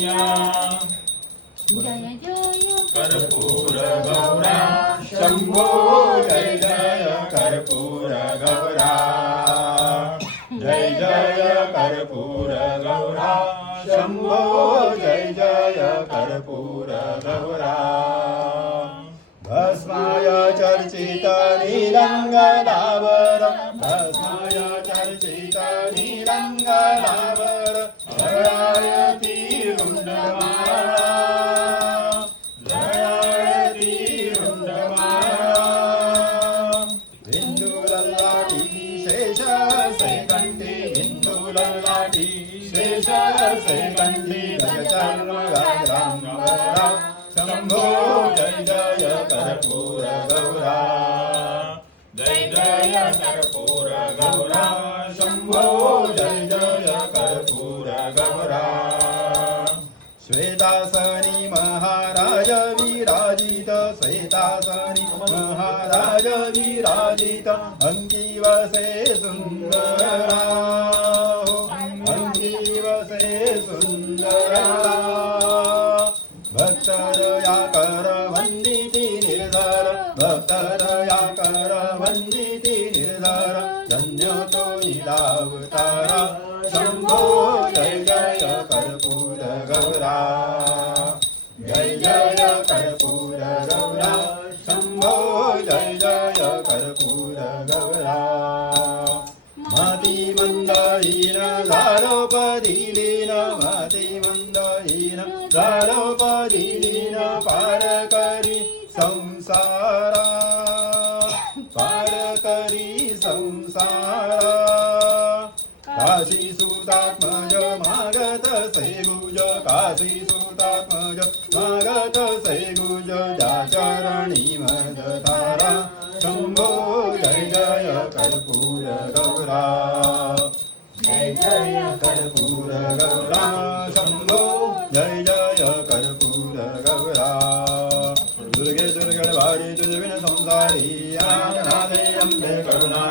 जय जय कर्पूर गौरा शंभो जय जय कर्पूर गौरा जय जय कर्पूर गौरा शंभो जय जय कर्पूर गौरा भस्माय चर्चित नीलंगनावर भस्माय चर्चित नीलंगनावर जयायती रुंडमाळा जयायती रुंडमाळा बिंदुललाटी शेष सेकंठी बिंदुललाटी शेष सेकंठी जगचर्मगात्रांगवरा शंभो जय जय कर्पूर गौरा जय जय कर्पूर गौरा शंभो जय जय कर्पूर गौरा श्वेतासनी महाराज विराजित श्वेतासनी महाराज विराजित अंगिवसे सुंदरा अंगिवसे सुंदरा भक्तरया कर वंदिती निर्धर भक्तरया कर वंदिती निर्धर धन्य तो नीलावतारा शंभो जय जय कर्पूर गौरा जय जय कर्पूर गौरा शंभो जय जय कर्पूर गौरा मती मंदहीन झालोपदीलीन मती मंदहीन झालोपदीलीन पार करी संसारा पार करी संसारा काशी सुतात्मज मागत से गुज काशी सुतात्मज मागत से गुज जा चरणी मद तारा शंभो जय जय कर्पूर गौरा जय जय कर्पूर गौरा शंभो जय जय कर्पूर गौरा दुर्गे दुर्गे भारी तुझ बिन संसारी अनाथ अनाथे अम्बे करुणा